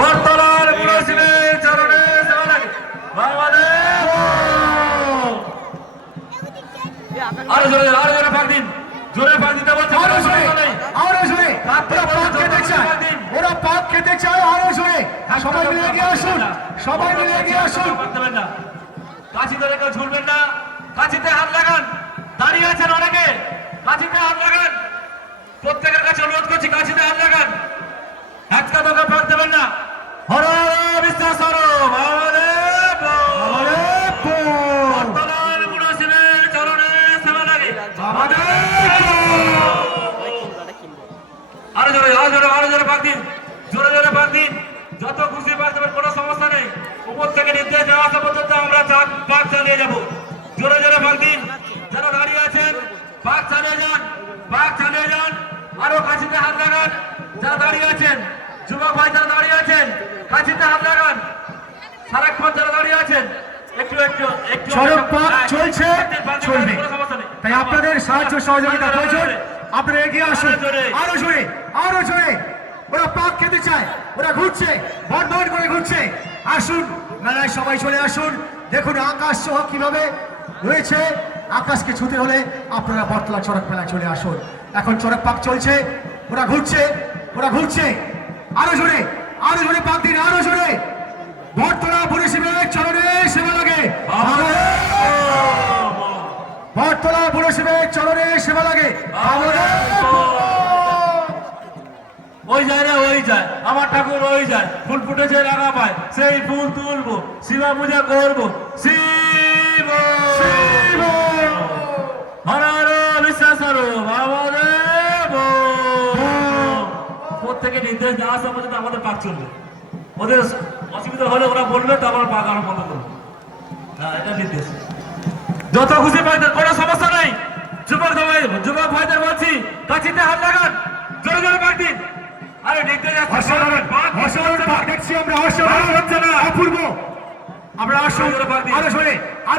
বর্তলার পুরসিনের চরণে সেবা লাগে বাংলাদেশ। আরো জোরে পাক দিন, জোরে পাক দিতে বলছে। আরো জোরে ওরা পাক খেতে চায়। আরো জোরে সবাই মিলে এগিয়ে আসুন, সবাই মিলে এগিয়ে আসুন। কাছি ধরে কেউ ঝুলবেন না, কাছিতে হাত লাগান। দাঁড়িয়ে আছেন অনেকে, কাছিতে হাত লাগান। প্রত্যেকের কাছে অনুরোধ করছি, কাছিতে হাত লাগান। একটা দোকে পাক দেবেন না। হর বিশ্বাস হর বর্তমান পুরসিনের চরণে সেবা লাগে। আরো জোরে পাক দিন, জোরে পাক দিন। যত খুশি পাক দেবেন, কোনো সমস্যা নেই। উপর থেকে নির্দেশ দেওয়া আসা পর্যন্ত আমরা পাক চালিয়ে যাবো। জোরে পাক দিন। যারা দাঁড়িয়ে আছেন পাক চালিয়ে যান, পাক চালিয়ে যান। আরো কাছিতে হাত লাগান। যারা দাঁড়িয়ে আছেন, যুবক ভাই যারা দাঁড়িয়ে আছেন, কাছিতে হাত লাগান। সারাক্ষণ যারা দাঁড়িয়ে আছেন একটু চরক পাক চলছে, চলবে। তাই আপনাদের সাহায্য সহযোগিতা প্রয়োজন। আপনারা এগিয়ে আসুন, আরো জোরে। ওরা পাক খেতে চায়, ওরা ঘুরছে, ভন করে ঘুরছে। আসুন মেলায় সবাই চলে আসুন। দেখুন আকাশ সহ কিভাবে রয়েছে। আকাশকে ছুতে হলে আপনারা বটতলা চড়ক মেলায় চলে আসুন। এখন চড়ক পাক চলছে, ওরা ঘুরছে। আরো জোরে পাক দিন, আরো জোরে। বটতলা পুরসিনের চরণে সেবা লাগে। বটতলা পুরসিনের চরণে সেবা লাগে। ওই যায় না, ওই যায় আমার ঠাকুর, ওই যায়। ফুল ফুটেছে রাঙা পায়, সেই ফুল তুলবো, শিবা পূজা করবো। শিব হর বিশ্বাস হর বাবাদেব। প্রত্যেকে নির্দেশ দেওয়া আসা পর্যন্ত আমাদের পাক চলবে। ওদের অসুবিধা হলে ওরা বলবে, তো আমার পাক আরো বন্ধ করবো। হ্যাঁ, এটা নির্দেশ। যত খুশি পাইতে কোনো সমস্যা নেই। যুবক ভাইদের বলছি, কাছিতে হাত লাগান, জোরে পাক দিন। আরে দেখতে দেখছি আমরা, হচ্ছে না অপূর্ব। আমরা আরো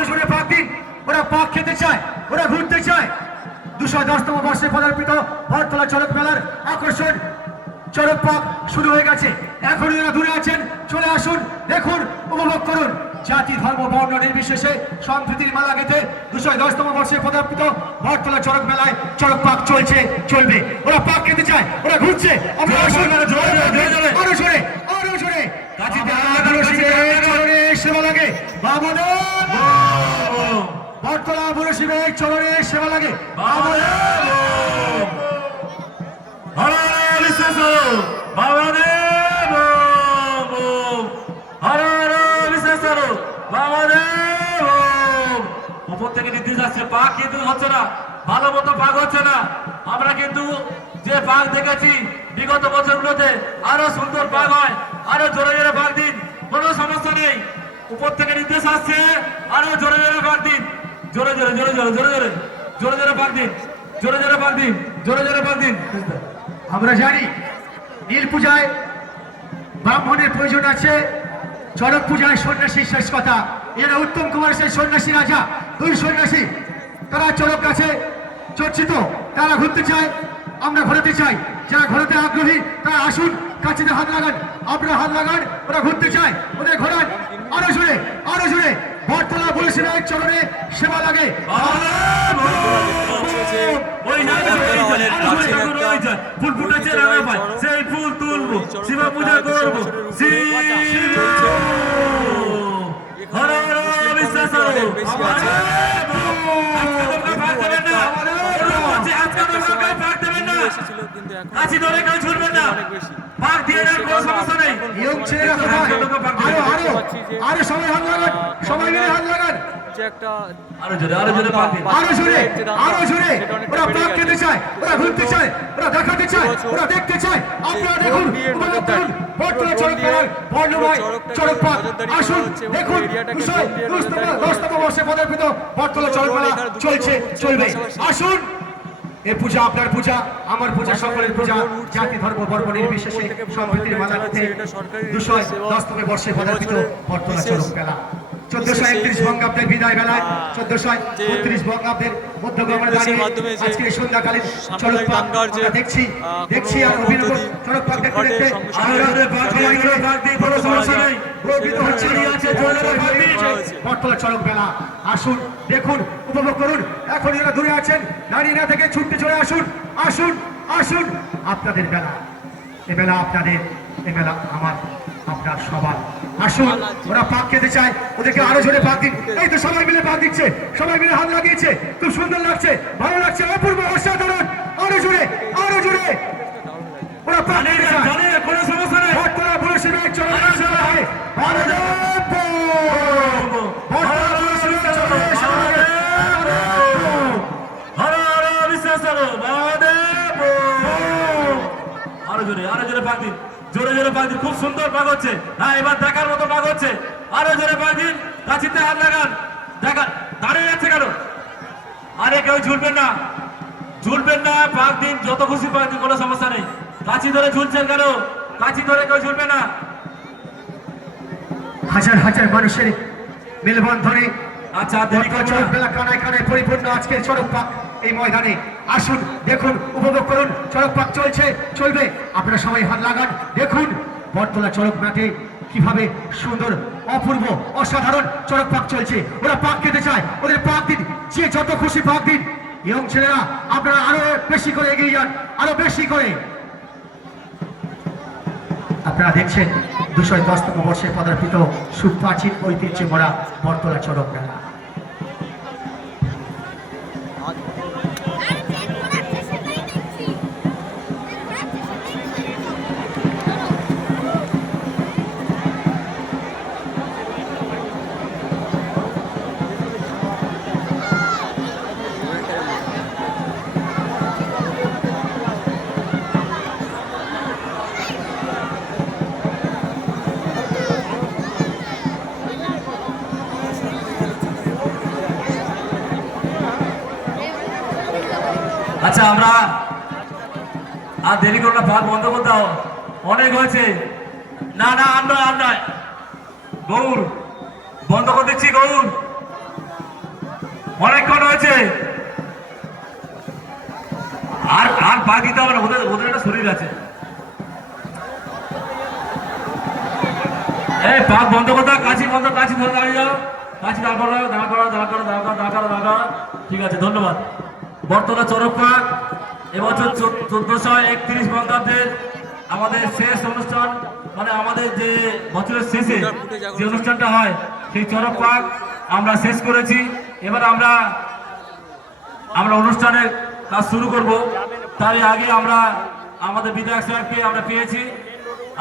জোরে পাক দিন। ওরা পাক খেতে চায়, ওরা ঘুরতে চায়। 210তম বর্ষে পদার্পিত বটতলা চড়ক মেলার আকর্ষণ চড়ক পাক শুরু হয়ে গেছে। এখন যারা দূরে আছেন চলে আসুন, দেখুন, উপভোগ করুন। জাতি ধর্ম বর্ণ নির্বিশেষে সম্প্রীতির মালা গেঁথে 210তম বর্ষে পদার্পিত বটতলা চড়ক মেলায় চড়ক পাক চলছে, চলবে। ওরা পাক খেতে চায়, ওরা ঘুরছে। আরো জোরে সেবা লাগে। বটতলা পুরসিনের চরণে সেবা লাগে। উপর থেকে নির্দেশ আসছে, পাক কিন্তু হচ্ছে না, ভালো মতো পাক হচ্ছে না। আমরা কিন্তু যে পাক দেখেছি বিগত বছরগুলোতে, আরো সুন্দর পাক হয়। আরো জোরে পাক দিন, কোনো সমস্যা নেই। উপর থেকে নির্দেশ আসছে, আরো জোরে পাক দিন। জোরে পাক দিন। আমরা জানি নীল পূজায় ব্রাহ্মণের প্রয়োজন আছে, চড়ক পূজায় সন্ন্যাসীর শেষ কথা। এরা উত্তম কুমার সেই সন্ন্যাসী রাজা, 2 সন্ন্যাসী। তারা চড়ক গাছে চর্চিত, তারা ঘুরতে চায়, আমরা ঘোরাতে চাই। যারা ঘোরাতে আগ্রহী তারা আসুন, কাছে হাত লাগান, আপনারা হাত লাগান। ওরা ঘুরতে চায়, ওদের ঘোরান। আরো জোরে বটতলা পুরসিনের চরণে সেবা লাগে। ফুল ফুটেছে রাঙা পায়, সেই ফুল তুলবো, শিবা পূজা করবো। বিশ্বাস কাছি ধরে কেউ ছুটবেন না, পাক দিয়ে যান, কোনো সমস্যা নেই। আরো সবাই হাত লাগান, সবাই মিলে হাত লাগান। আরো জোরে পাক দিন। আরো জোরে। ওরা পাক খেতে চায়, ওরা ঘুরতে চায়, ওরা দেখাতে চায়, ওরা দেখতে চায়। আপনারা দেখুন, উপভোগ করুন বটতলা চড়ক মেলার বর্ণময় চড়ক পাক। আসুন দেখুন, 210তম বর্ষে পদার্পিত বটতলা চড়ক মেলা চলছে, চলবে। আসুন, এ পূজা আপনার পূজা, আমার পূজা, সকলের পূজা। জাতি ধর্ম বর্ণ নির্বিশেষে সম্প্রীতির মালা গেঁথে 210তম বর্ষে পদার্পিত বটতলা চড়ক মেলা। 1431 বঙ্গাব্দের বিদায় বেলায় 1432 বঙ্গাব্দের মধ্যগমনে দাঁড়িয়ে আজকে সন্ধ্যাকালীন চড়ক পাক আমরা দেখছি আর অভিনব চড়ক পাক দেখতে সমস্যা নেই গর্বিত হচ্ছে দাঁড়িয়ে আছে জোরে জোরে ভাগ দিন বটতলা চড়ক মেলা আসুন দেখুন উপভোগ করুন এখন যারা দূরে আছেন দাঁড়িয়ে না থেকে ছুটতে চলে আসুন আসুন আসুন আপনাদের মেলা এ মেলা আপনাদের এ মেলা আমার আপনার সবার আসুন ওরা পাক খেতে চায় ওদেরকে আরো জোরে পাক দিন এই তো সবাই মিলে পাক দিচ্ছে সবাই মিলে হাত লাগিয়েছে খুব সুন্দর লাগছে ভালো লাগছে অপূর্ব অসাধারণ আরো জোরে ওরা পাক জানে খেতে চায় জানে কোনো সমস্যা নেই বটতলা পুলিশের চলে আসছে আরো জোরে পাক দিন জোরে জোরে পাক দিন খুব সুন্দর পাক হচ্ছে হ্যাঁ এবার দেখার মতো পাক হচ্ছে আরো জোরে পাক দিন কাছিতে হাত লাগান দেখান দাঁড়িয়ে যাচ্ছে কেন আরে কেউ ঝুলবেন না পাক দিন যত খুশি পাক দিন কোনো সমস্যা নেই কাছি ধরে ঝুলছেন কেন কাছি ধরে কেউ ঝুলবে না হাজার হাজার মানুষের মেলবন্ধনে আচ্ছা দেরি করবেন না। মেলা কানায় কানায় পরিপূর্ণ আজকের চড়ক পাক এই ময়দানে আসুন দেখুন উপভোগ করুন চড়ক পাক চলবে আপনারা সবাই হাত লাগান দেখুন বটতলা চড়ক মাঠে কিভাবে সুন্দর অপূর্ব অসাধারণ চড়ক পাক চলছে ওরা পাক খেতে চায় ওদের পাক দিন যে যত খুশি পাক দিন ইয়ং ছেলেরা আপনারা আরো বেশি করে এগিয়ে যান আরো বেশি করে আপনারা দেখছেন 210তম বর্ষে পদার্পিত সুপ্রাচীন ঐতিহ্যে ভরা বটতলা চড়ক মেলা আচ্ছা আমরা আর দেরি করো না ভাগ বন্ধ করতে দাও অনেক হয়েছে না আর নয় গৌর বন্ধ করে দিচ্ছি গৌর অনেকক্ষণ হয়েছে আর ভাগ দিতে হবে না ওদের একটা শরীর আছে এই ভাগ বন্ধ করতে কাছি ধরে দাঁড়িয়ে যাও কাছি দাঁড় করো ঠিক আছে ধন্যবাদ বটতলা চড়ক পাক এবছর 1431 বঙ্গাব্দের আমাদের শেষ অনুষ্ঠান মানে আমাদের যে বছরের শেষে যে অনুষ্ঠানটা হয় সেই চড়ক পাক আমরা শেষ করেছি এবার আমরা অনুষ্ঠানের কাজ শুরু করব তাই আগে আমরা আমাদের বিধায়ক সাহেবকে আমরা পেয়েছি